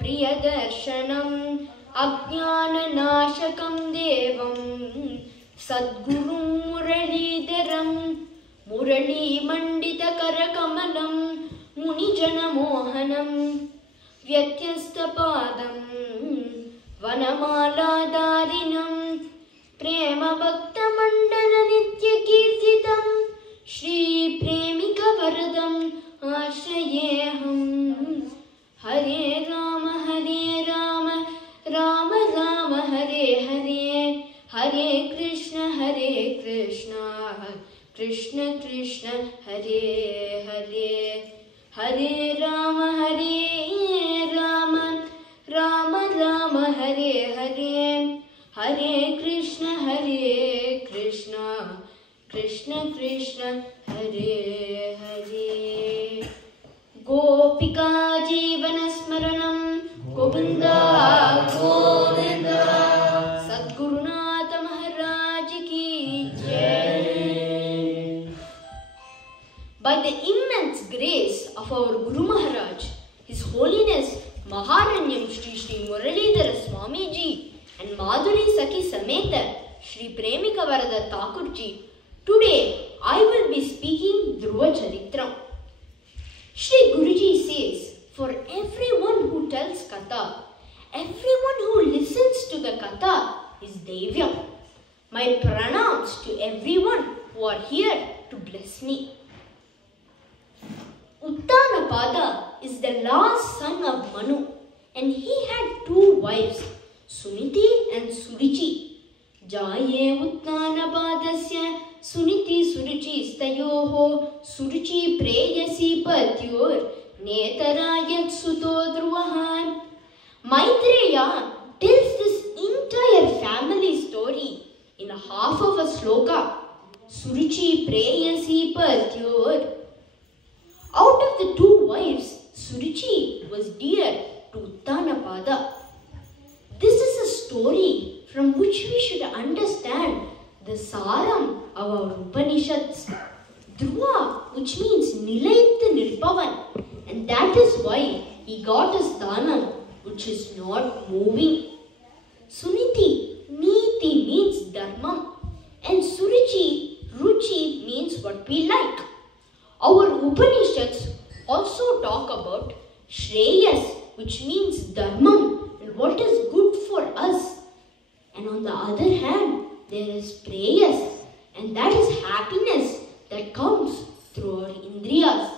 Priyadarshanam Ajnananashakam Devam Sadgurum Muralidaram Murali Mandita Karakamalam Munijana Mohanam Vyatyastapadam Vanamala Darinam Prema Bhakta Mandana Nitya Kirtitam Shri Premika Varadam Ashrayeham Hare Rama Rama Rama Hare Hare Hare Krishna Krishna Krishna Hare Hare Hare Rama Rama Rama Hare Hare Hare Krishna Krishna Krishna Hare Hare Gopika Jeevana Smaranam Govinda Govinda Sadgurunatha Maharaj Ki Jai. By the immense grace of our Guru Maharaj, His Holiness Maharanyam Shri Shri Muralidhara Swamiji and Madhuri Sakhi Sameta Shri Premika Varada Thakurji, today I will be speaking Dhruva Charitram. Shri Guruji says, for everyone who tells Katha, everyone who listens to the Katha is Devyam. My pranams to everyone who are here to bless me. Uttanapada is the last son of Manu, and he had two wives, Suniti and Suruchi. Jaye Uttanapadasya Suniti Suruchi Stayoho Suruchi Preyasi Patyor Netarayat Suto Dhruvahan. Maitreya tells this entire family story in a half of a sloka. Suruchi Preyasi Patyor. Out of the two wives, Suruchi was dear to Uttanapada. This is a story from which we should understand the saram of our Upanishads. Dhruva, which means Nilayitha Nirpavan, and that is why he got a sthanam, which is not moving. Suniti, Niti means Dharmam, and Suruchi, Ruchi means what we like. Our Upanishads also talk about Shreyas, which means Dharmam, and what is good for us. And on the other hand, there is Preyas, and that is happiness that comes through our Indriyas,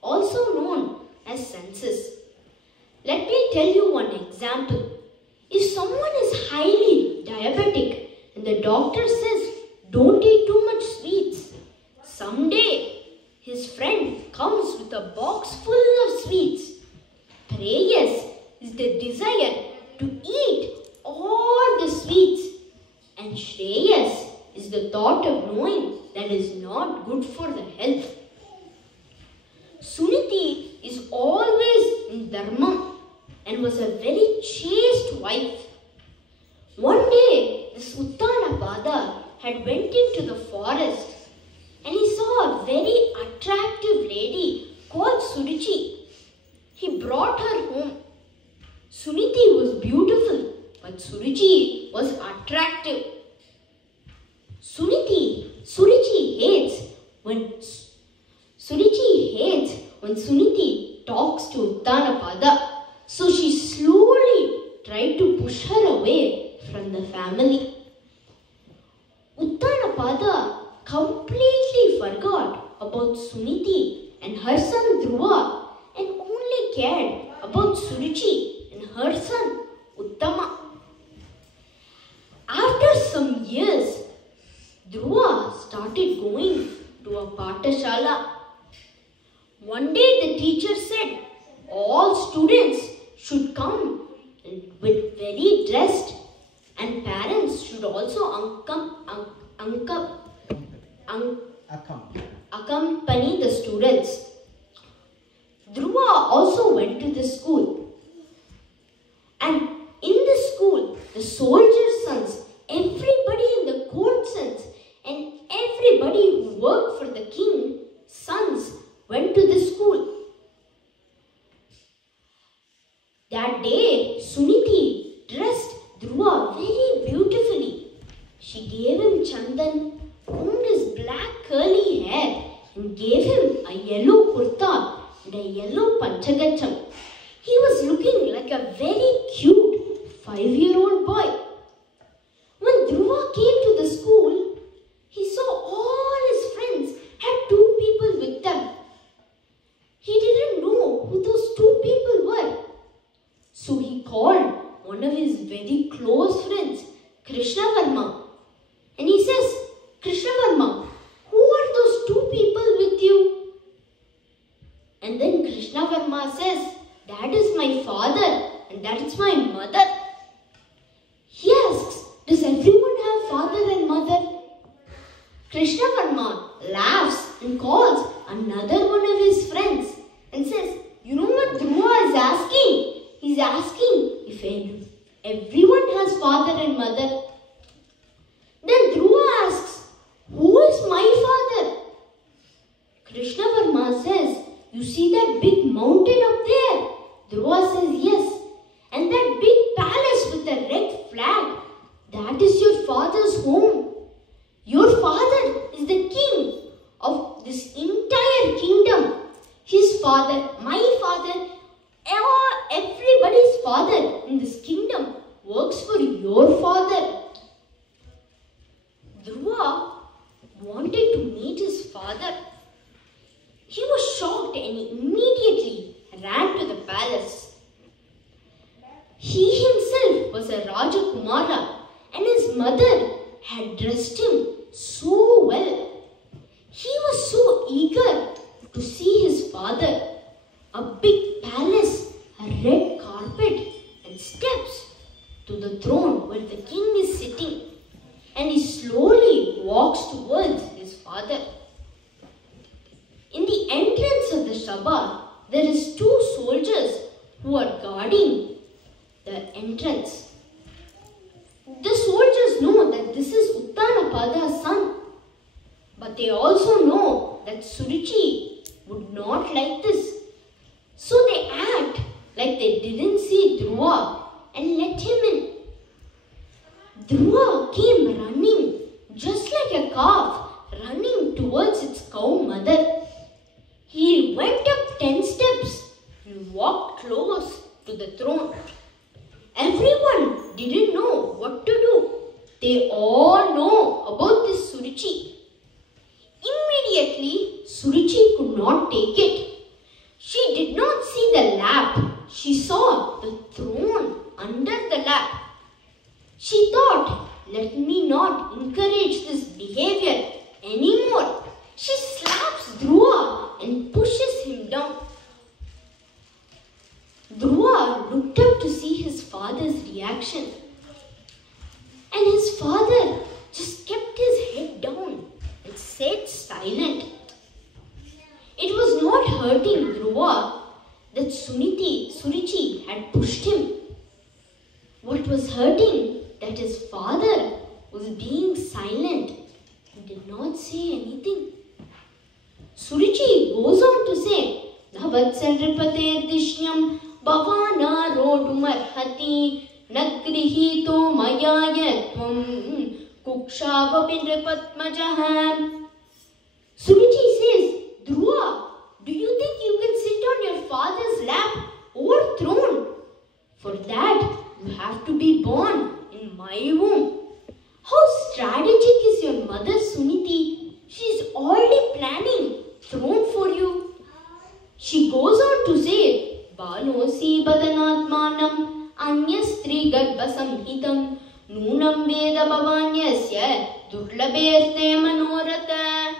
also known as senses. Let me tell you one example. If someone is highly diabetic and the doctor says, don't eat too much sweets, someday his friend comes with a box full of sweets. Preyas is the desire to eat all the sweets, and Shreyas is the thought of knowing that is not good for the health. Suniti is always in Dharma and was a very chaste wife. One day, this Uttanapada had went into the forest and he saw a very attractive lady called Suruchi. He brought her home. Suniti was beautiful, but Suruchi was attractive. Suruchi hates when Suniti talks to Uttanapada, so she slowly tried to push her away from the family. Uttanapada completely forgot about Suniti and her son Dhruva and only cared about Suruchi and her son Uttama. After some years, Dhruva started going to a patashala. One day the teacher said all students should come with very dressed, and parents should also accompany the students. Dhruva also went to the school, and in the school the soldiers' sons, everybody in the court sons, and everybody who worked for the king's sons went to the school. That day, Suniti dressed Dhruva very beautifully. She gave him chandan, combed his black curly hair, and gave him a yellow kurta and a yellow panchagacham. He was looking like a very cute 5-year-old boy. When Dhruva came to the school, he saw all his friends had 2 people with them. He didn't know who those 2 people were. So he called one of his very close friends, Krishna Varma. And he says, Krishna Varma, who are those 2 people with you? And then Krishna Varma says, that is my father and that is my mother. He asks, does everyone have father and mother? Krishna Varma laughs and calls another one of his friends and says, you know what Dhruva is asking? He's asking if everyone has father and mother. Then Dhruva asks, who is my father? Krishna Varma says, you see that big mountain up there? Dhruva says, yes. And that big palace with the red flag, that is your father's home. Your father is the king of this entire kingdom. His father, my father, everybody's father in this kingdom works for your father. Dhruva wanted to meet his father. He was shocked and he immediately ran to the palace. He himself was a Rajakumara and his mother had dressed him so well. He was so eager to see his father. A big palace, a red carpet and steps to the throne where the king is sitting. And he slowly walks towards his father. In the entrance of the Sabha, there is 2 soldiers who are guarding the entrance. The soldiers know that this is Uttanapada's son. But they also know that Suruchi would not like this. So they act like they didn't see Dhruva and let him in. Dhruva came running just like a calf running towards its cow mother. He went up 10 steps and walked close to the throne. Everyone didn't know what to do. They all know about this Suruchi. Immediately, Suruchi could not take it. She did not see the lap. She saw the throne under the lap. She thought, let me not encourage this behavior anymore. She slaps Dhruva and pushes him down. Dhruva looked up to see his father's reaction. And his father just kept his head down and sat silent. It was not hurting Dhruva that Suruchi had pushed him. What was hurting that his father was being silent and did not say anything. Suruchi goes on to say, Dhavatsanripate Dishnyam Bhavana Rodumarhati Nagrihito Mayayatvam Kukshavapinripatmajaham. Suruchi says, Dhruva, do you think you can sit on your father's lap or throne? For that, you have to be born in my womb. How strategic is your mother, Suniti? She is already planning throne for you. She goes on to say, Balosi badanatmanam anyastri garbhasamhitam nunam veda bhavanyasya durlaberte manorata.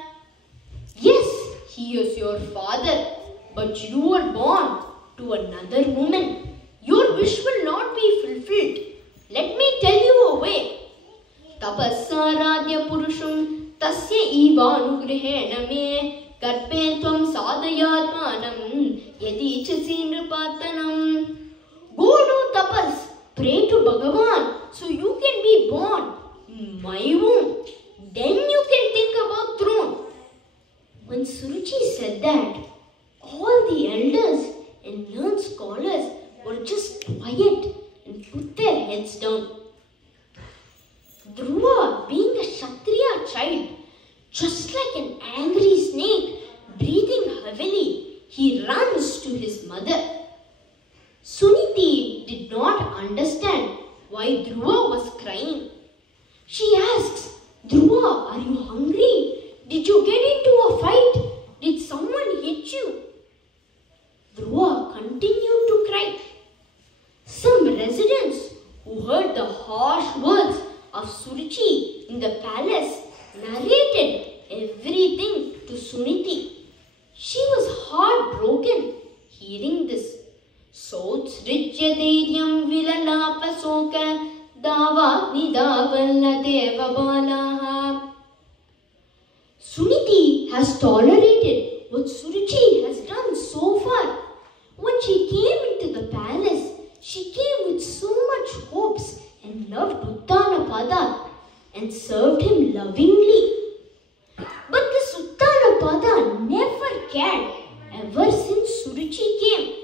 Yes, he is your father, but you were born to another woman. Your wish will not be fulfilled. Let me tell you a way. Tapassaradya purusham tasya ivanugrihena me karpe tvam sadayatmanam yadi chasi nripatanam. Go do tapas, pray to Bhagavan so you can be born in my womb. Then you can think about throne. When Suruchi said that, all the elders and learned scholars were just heads down. Dhruva, being a Kshatriya child, just like an angry snake, breathing heavily, he runs to his mother. Suniti did not understand why Dhruva was crying. She asks, Dhruva, are you hungry? Did you get into a fight? Did someone hit you? Dhruva continued to cry. Some residents who heard the harsh words of Suruchi in the palace narrated everything to Suniti. She was heartbroken hearing this. Sotsrijya deiryam vilalapa soka davagni davalla deva balaha. Suniti has tolerated what Suruchi has done so far. When she came into the palace, she came with so much hopes and loved Uttanapada and served him lovingly. But this Uttanapada never cared ever since Suruchi came.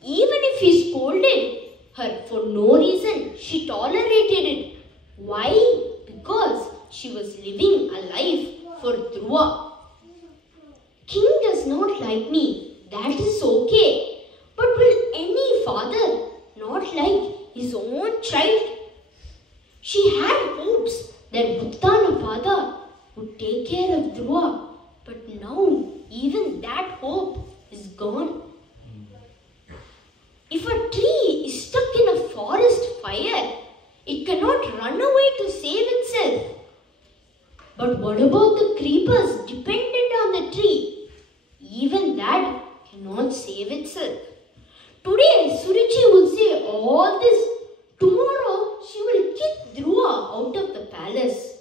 Even if he scolded her for no reason, she tolerated it. Why? Because she was living a life for Dhruva. King does not like me, that is okay. But will any father not like his own child? She had hopes that Uttanapada would take care of Dhruva, but now even that hope is gone. If a tree is stuck in a forest fire, it cannot run away to save itself. But what about the creepers dependent on the tree? Even that cannot save itself. Today, Suruchi will say all this. Tomorrow, she will kick Dhruva out of the palace.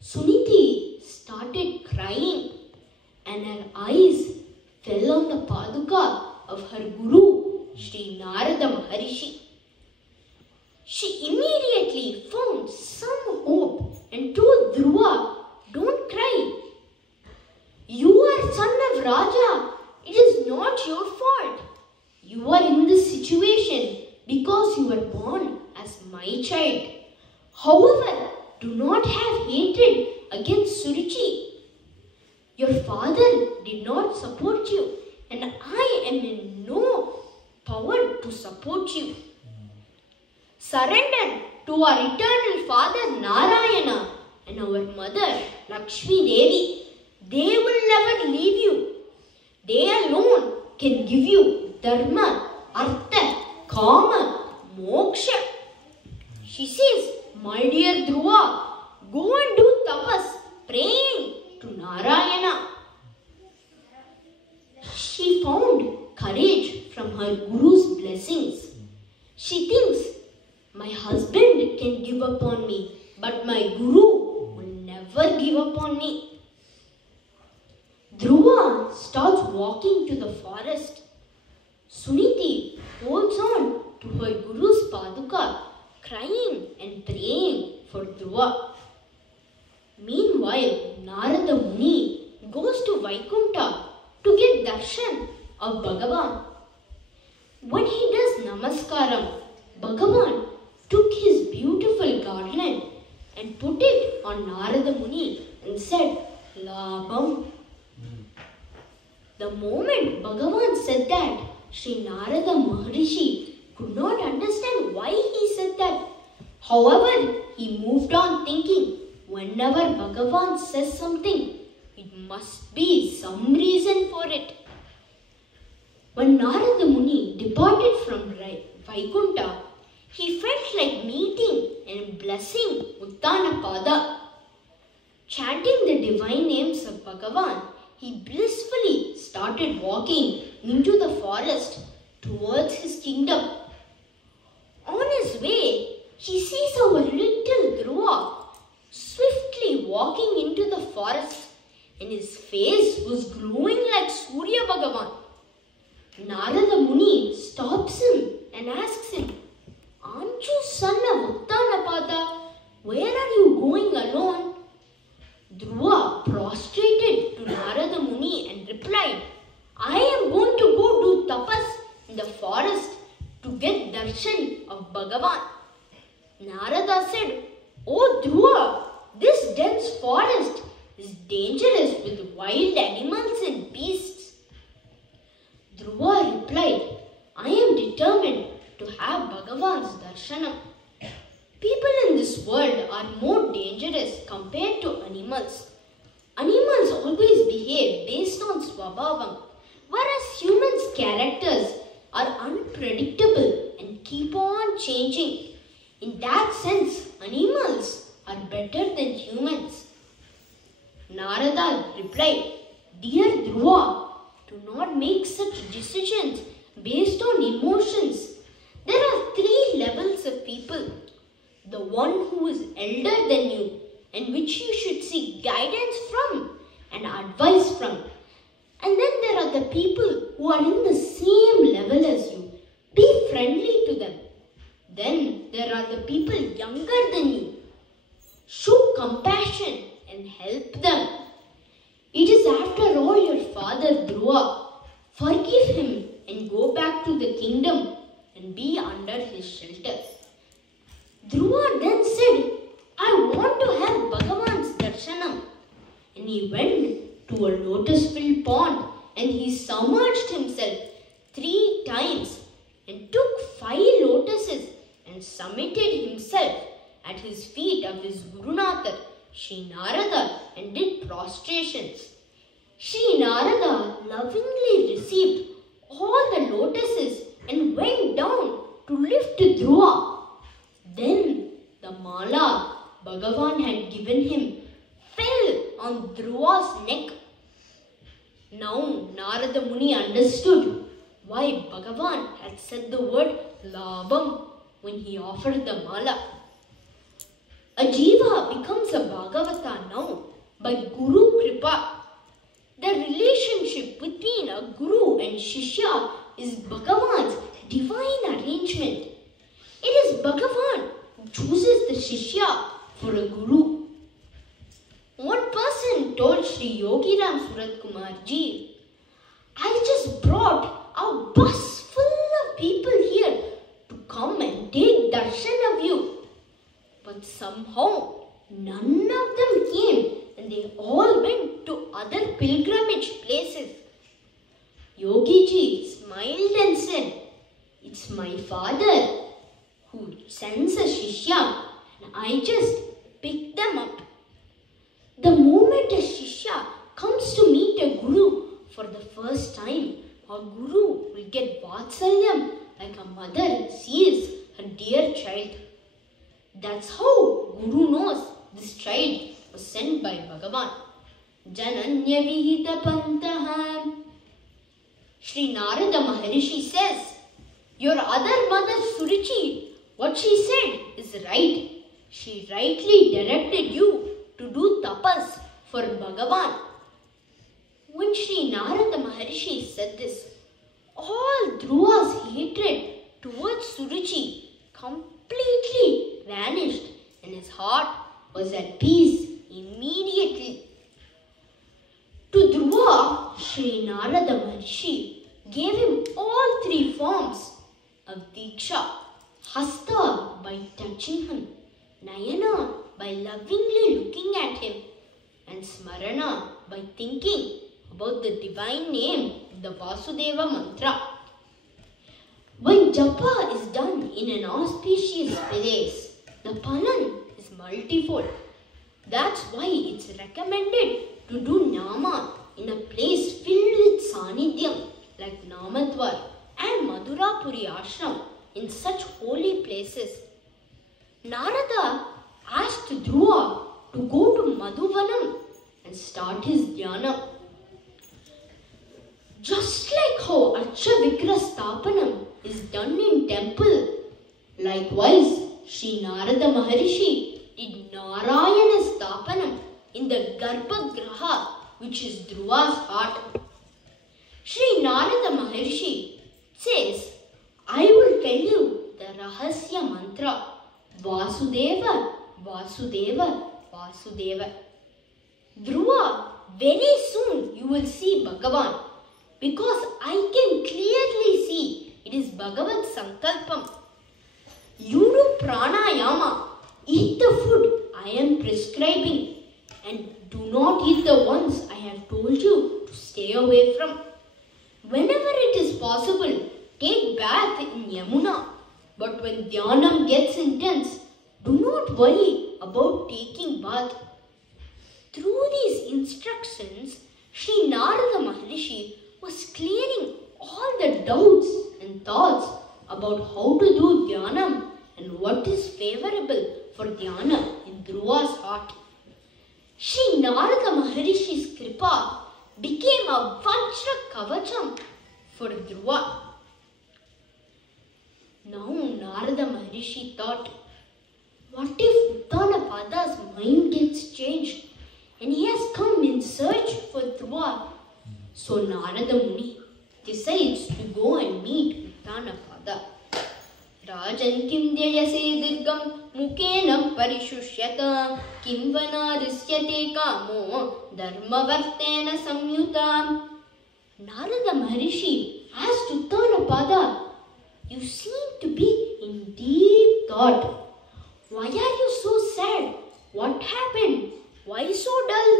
Suniti started crying and her eyes fell on the paduka of her guru, Sri Narada Maharishi. She immediately found some hope and told Dhruva, don't cry. You are son of Raja. It is not your fault. You are in this situation because you were born as my child. However, do not have hatred against Suruchi. Your father did not support you, and I am in no power to support you. Surrender to our eternal Father Narayana and our mother Lakshmi Devi. They will never leave you. They alone can give you dharma, artha, kama, moksha. She says, my dear Dhruva, go and do tapas, praying to Narayana. She found courage from her guru's blessings. She thinks, my husband can give up on me, but my guru will never give up on me. Dhruva starts walking to the forest. Suniti holds on to her guru's paduka, crying and praying for Dhruva. Meanwhile, Narada Muni goes to Vaikunta to get darshan of Bhagavan. When he does namaskaram, Bhagavan took his beautiful garland and put it on Narada Muni and said, Labham. The moment Bhagavan said that, Sri Narada Maharishi could not understand why he said that. However, he moved on thinking, whenever Bhagavan says something, it must be some reason for it. When Narada Muni departed from Vaikunta, he felt like meeting and blessing Uttanapada. Chanting the divine names of Bhagavan, he blissfully started walking into the forest towards his kingdom. On his way, he sees our little Dhruva swiftly walking into the forest, and his face was glowing like Surya Bhagavan. Narada Muni stops him and asks him, aren't you son of Uttanapada? Where are you going alone? Dhruva prostrated to Narada Muni and replied, I am going to go do tapas in the forest to get darshan of Bhagavan. Narada said, "Oh Dhruva, this dense forest is dangerous with wild animals and beasts." Dhruva replied, "I am determined to have Bhagavan's darshanam. People in this world are more dangerous compared to animals. Animals always behave based on swabhavam, whereas humans' characters are unpredictable and keep on changing. In that sense, animals are better than humans." Narada replied, "Dear Dhruva, do not make such decisions based on emotions. There are 3 levels of people. The one who is elder than you and which you should seek guidance from and advice from. And then there are the people who are in the same level as you. Be friendly to them. Then there are the people younger than you. Show compassion and help them. It is after all your father Dhruva. Forgive him and go back to the kingdom and be under his shelter." Dhruva then said, "I want to have Bhagavan's darshanam." And he went to a lotus-filled pond and he submerged himself 3 times and took 5 lotuses and submitted himself at his feet of his Gurunatha, Sri Narada, and did prostrations. Sri Narada lovingly received all the lotuses and went down to lift Dhruva. Then the mala Bhagavan had given him fell on Dhruva's neck. Now Narada Muni understood why Bhagavan had said the word labham when he offered the mala. A jiva becomes a Bhagavata now by Guru Kripa. The relationship between a Guru and Shishya is Bhagavan's divine arrangement. It is Bhagavan who chooses the Shishya for a Guru. One person told Sri Yogiram Surat Kumar Ji, "I just brought a bus full of people here to come and take darshan of you. But somehow none of them came and they all went to other pilgrimage places." Yogi Ji smiled and said, "It's my father who sends a Shishya and I just pick them up." The moment a Shishya comes to meet a Guru for the first time, a Guru will get Vatsalyam like a mother sees her dear child. That's how Guru knows this child was sent by Bhagavan. Jananya vihita pantaha. Sri Narada Maharishi says, "Your other mother Suruchi, what she said is right. She rightly directed you to do tapas for Bhagavan." When Sri Narada Maharishi said this, all Dhruva's hatred towards Suruchi completely vanished and his heart was at peace immediately. To Dhruva, Sri Narada Maharishi gave him all 3 forms of Diksha: Hasta by touching him, Nayana by lovingly looking at him, and Smarana by thinking about the divine name, the Vasudeva mantra. When japa is done in an auspicious place, the palan is multifold. That's why it's recommended to do nama in a place filled with sanidhyam like Namadwar and Madhurapuri ashram in such holy places. Narada asked Dhruva to go to Madhuvanam and start his dhyana. Just like how Archa Vikra Sthapanam is done in temple, likewise Sri Narada Maharishi did Narayana Sthapanam in the Garbhagraha, which is Dhruva's heart. Sri Narada Maharishi says, "I will tell you the Rahasya mantra, Vasudeva, Vasudeva, Vasudeva." Dhruva, very soon you will see Bhagavan, because I can clearly see it is Bhagavad Sankalpam. pranayama. Eat the food I am prescribing and do not eat the ones I have told you to stay away from. Whenever it is possible, take bath in Yamuna. But when Dhyanam gets intense, do not worry about taking bath. Through these instructions, Sri Narada Maharishi was clearing all the doubts and thoughts about how to do Dhyanam and what is favorable for Dhyana in Dhruva's heart. Sri Narada Maharishi's Kripa became a Vajra Kavacham for Dhruva. Now Narada Maharishi thought, what if Uttanapada's mind gets changed and he has come in search for Dhruva? So Narada Muni decides to go and meet Uttanapada. Rajan kim dhyayase dirgam mukena parishusyata kim vanarisyate kamo dharmavartena samyuta. Narada Maharishi asked Uttanapada, you seem to be in deep thought. Why are you so sad? What happened? Why so dull?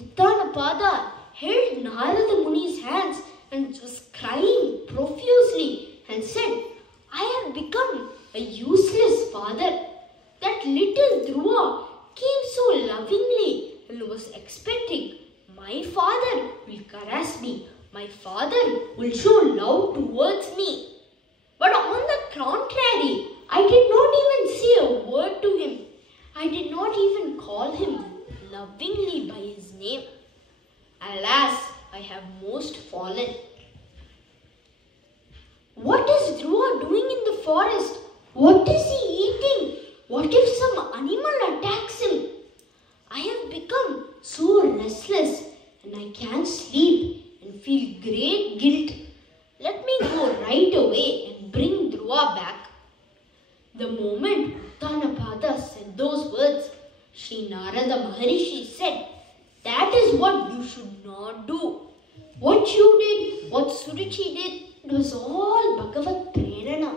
Uttanapada held Narada Muni's hands and was crying profusely and said, I have become a useless father. That little Dhruva came so lovingly and was expecting, my father will caress me. My father will show love towards me. But on the contrary, I did not even say a word to him. I did not even call him lovingly by his name. Alas, I have most fallen. What is Dhruva doing in the forest? What is he eating? What if some animal attacks him? I have become so restless and I can't sleep and feel great guilt. Let me go right away and bring Dhruva back. The moment Uttanapada said those words, Sri Narada Maharishi said, that is what you should not do. What you did, what Suruchi did, it was all Bhagavat Prerana,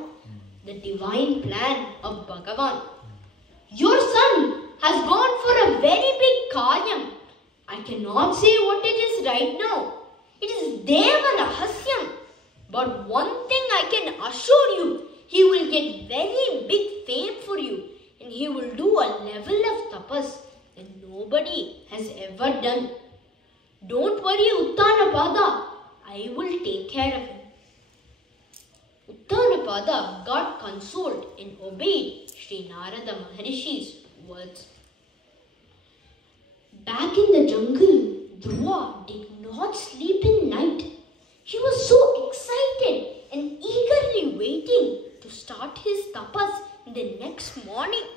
the divine plan of Bhagavan. Your son has gone for a very big karyam. I cannot say what it is right now. It is Deva Rahasyam. But one thing I can assure you, he will get very big fame for you and he will do a level of tapas that nobody has ever done. Don't worry, Uttanapada, I will take care of him. Uttanapada got consoled and obeyed Sri Narada Maharishi's words. Back in the jungle, Dhruva did not sleep in night. He was so excited and eagerly waiting to start his tapas the next morning.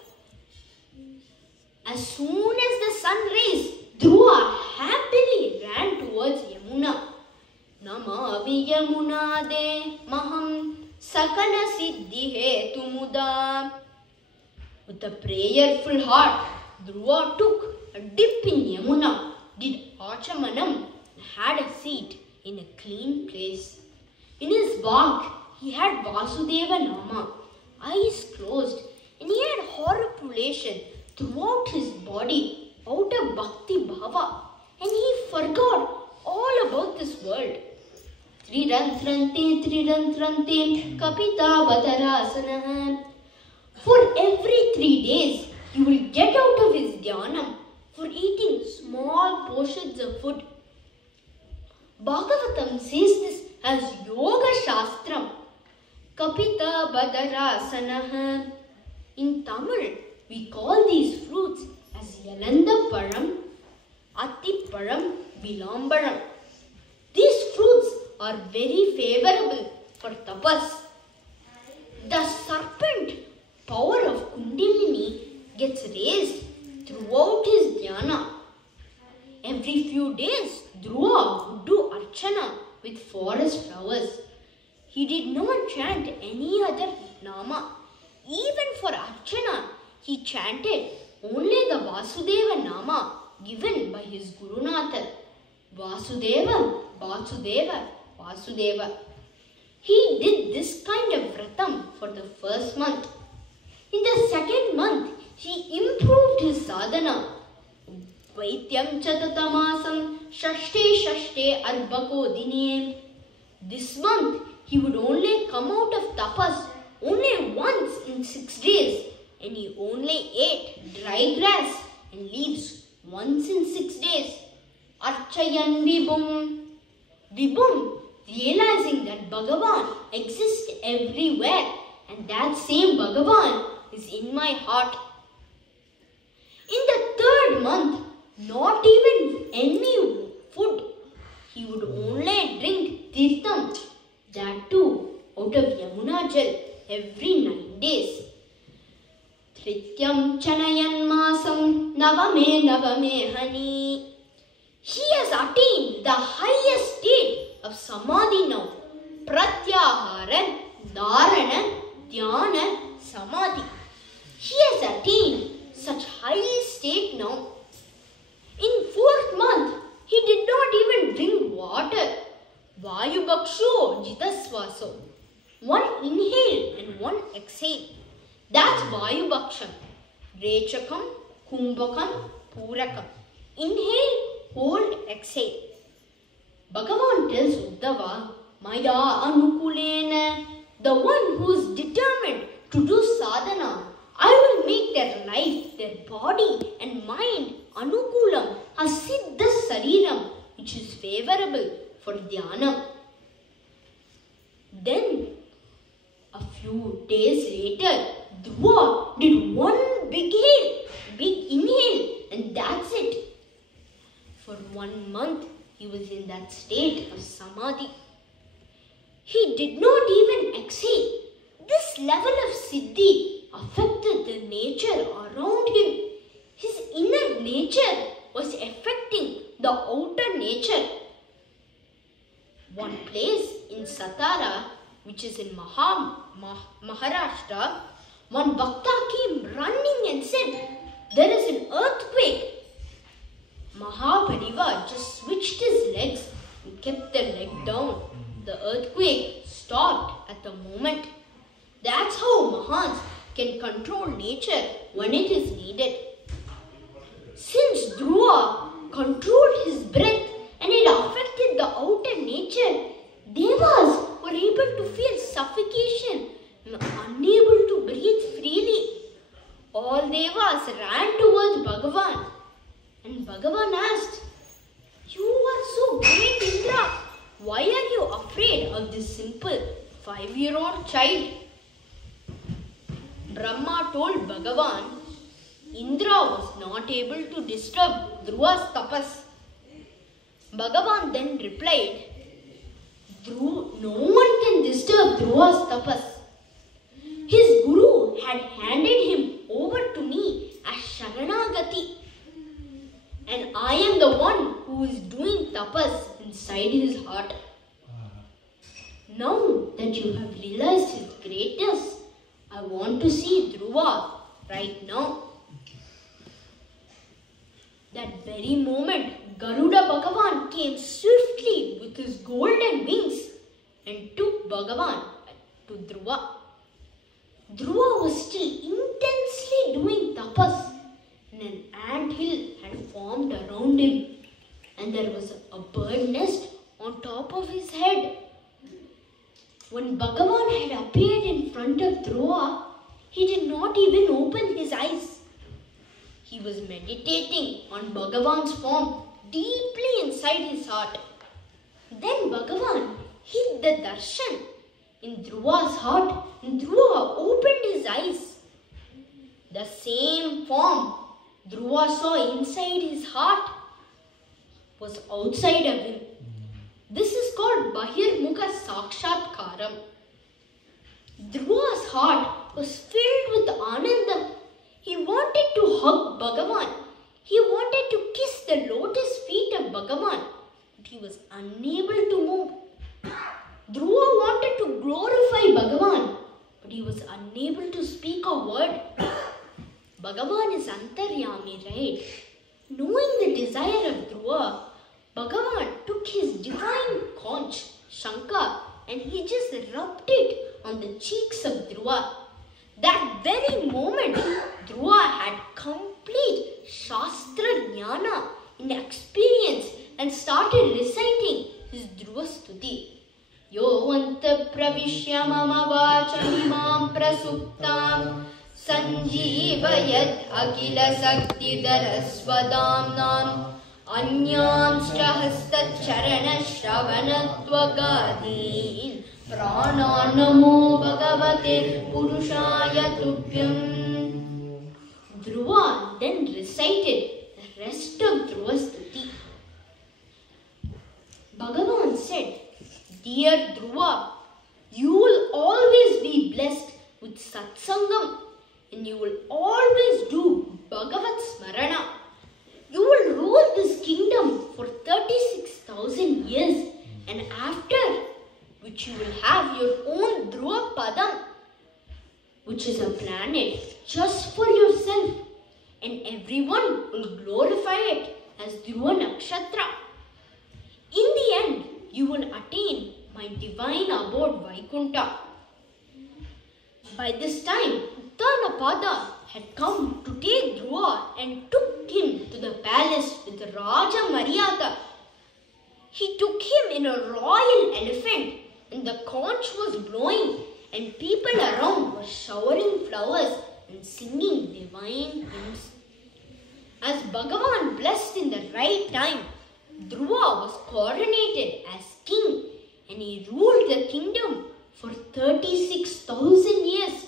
As soon as the sun raised, Dhruva happily ran towards Yamuna. Namavi Yamuna de maham sakana siddhi hetumuda. With a prayerful heart, Dhruva took a dip in Yamuna, did Achamanam, and had a seat in a clean place. In his bag, he had Vasudeva Nama, eyes closed, and he had horripilation throughout his body out of Bhakti Bhava, and he forgot all about this world. Trirantrante, Kapita Batarasana. For every 3 days, he will get out of his dhyanam for eating small portions of food. Bhagavatam says this as Yoga Shastram. Kapita Badarasana. In Tamil, we call these fruits as Yalanda Param, Ati Param, Vilambaram. These fruits are very favorable for tapas. The serpent power of Kundalini gets raised throughout his dhyana. Every few days, Dhruva would do archana with forest flowers. He did not chant any other nama. Even for archana, he chanted only the Vasudeva nama given by his Gurunatha. Vasudeva, Vasudeva, Vasudeva. He did this kind of vratam for the first month. In the second month, he improved his sadhana. Vaityam Chatatamasam Shashte Arbako Dine. This month, he would only come out of tapas only once in 6 days, and he only ate dry grass and leaves once in 6 days. Archayan Vibhum. Vibhum, realizing that Bhagavan exists everywhere, and that same Bhagavan is in my heart. In the third month, not even any food. He would only drink tirtham, that too out of Yamuna Jal, every 9 days. Trityam Chanayan Masam Navame Hani. He has attained the highest state of Samadhi now. Pratyaharan, Dharana, Dhyana, Samadhi. He has attained such high state now. In 4th month, he did not even drink water. Vayu Bhaksho Jitasvaso. One inhale and one exhale. That's Vayu Bhaksham. Rechakam, Kumbhakam, Purakam. Inhale, hold, exhale. Bhagavan tells Uddhava, Maya Anukulena, the one who is determined to do sadhana, I will make their life, their body and mind Anukulam, Asiddha Sariram, which is favorable for dhyana. Then, a few days later, Dhruva did one big inhale, and that's it. For 1 month, he was in that state of Samadhi. He did not even exhale. This level of Siddhi affected the nature around him. His inner nature was affecting the outer nature. One place in Satara, which is in Maharashtra, one Bhakta came running and said, there is an earthquake. Mahapariva just switched his legs and kept the leg down. The earthquake stopped at the moment. That's how Mahans can control nature when it is needed. Since Dhruva controlled his breath and it affected the outer nature, Devas were able to feel suffocation and unable to breathe freely. All Devas ran towards Bhagavan, and Bhagavan asked, you are so great, Indra. Why are you afraid of this simple 5-year-old child? Brahma told Bhagavan, Indra was not able to disturb Dhruva's tapas. Bhagavan then replied, no one can disturb Dhruva's tapas. His guru had handed him over to me as Sharanagati, and I am the one who is doing tapas inside his heart. Now that you have realized his greatness, I want to see Dhruva right now. That very moment, Garuda Bhagavan came swiftly with his golden wings and took Bhagavan to Dhruva. Dhruva was still intensely doing tapas, and an ant hill had formed around him, and there was a bird nest on top of his head. When Bhagavan had appeared in front of Dhruva, he did not even open his eyes. He was meditating on Bhagavan's form deeply inside his heart. Then Bhagavan hid the darshan in Dhruva's heart, and Dhruva opened his eyes. The same form Dhruva saw inside his heart was outside of him. This is called Bahirmukha Sakshatkaram. Dhruva's heart was filled with Ananda. He wanted to hug Bhagavan. He wanted to kiss the lotus feet of Bhagavan, but he was unable to move. Dhruva wanted to glorify Bhagavan, but he was unable to speak a word. Bhagavan is Antaryami, right? Knowing the desire of Dhruva, Bhagavan took his divine conch, Shankha, and he just rubbed it on the cheeks of Dhruva. That very moment, Dhruva had complete Shastra Jnana in experience and started reciting his Dhruva Stuti. Yo anta pravishya mama vachamimam prasuptam sanjeevayat akila sakti darasvadamnam anyamshta hastat charana shravanatvagadim prananamo bhagavate purushaya tubhyam. Dhruva then recited the rest of Dhruva Stuti. Bhagavan said, Dear Dhruva, you will always be blessed with satsangam and you will always do Bhagavat Smarana. You will rule this kingdom for 36,000 years and after which you will have your own Dhruva Padam, which is a planet just for yourself, and everyone will glorify it as Dhruva Nakshatra. In the end, you will attain my divine abode Vaikunta. By this time, Uttanapada had come to take Dhruva and took him to the palace with Raja Maryada. He took him in a royal elephant and the conch was blowing and people around were showering flowers and singing divine hymns. As Bhagavan blessed in the right time, Dhruva was coronated as king and he ruled the kingdom for 36,000 years.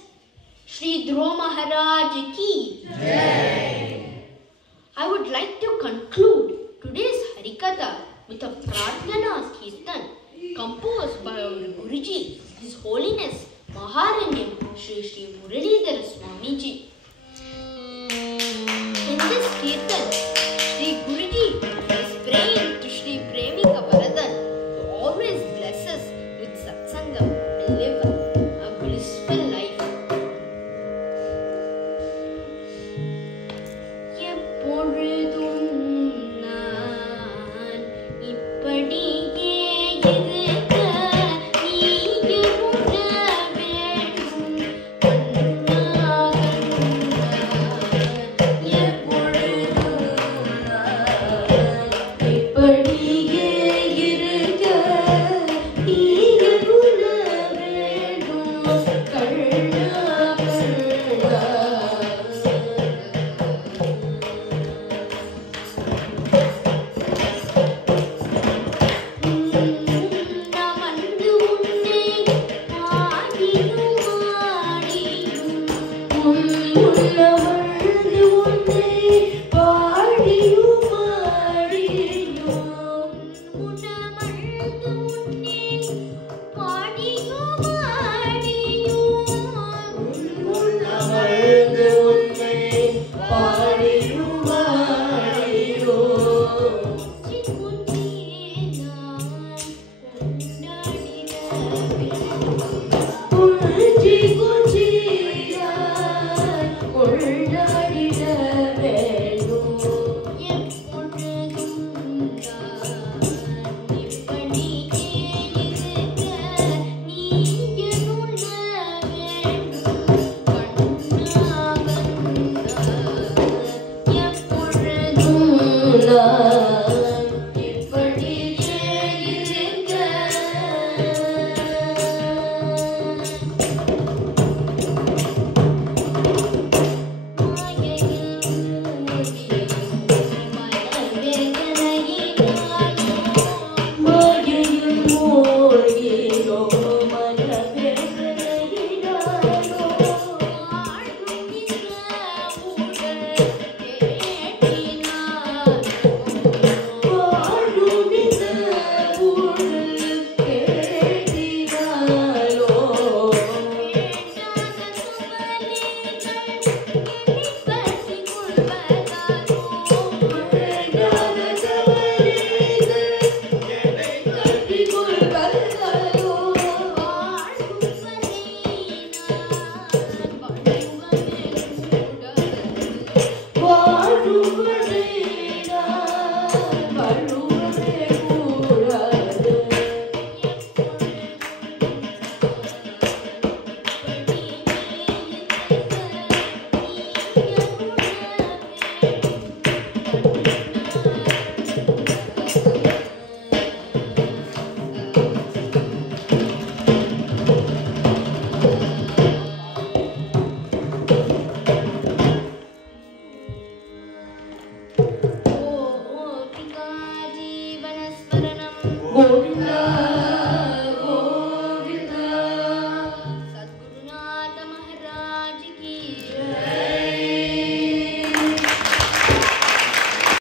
Shri Dhruva Maharaj ki Jai. I would like to conclude today's Harikatha with a Pradhana Kirtan composed by our Guruji, His Holiness Maharanyam Shri Shri Muralidhara Swamiji. In this Kirtan, Shri Guruji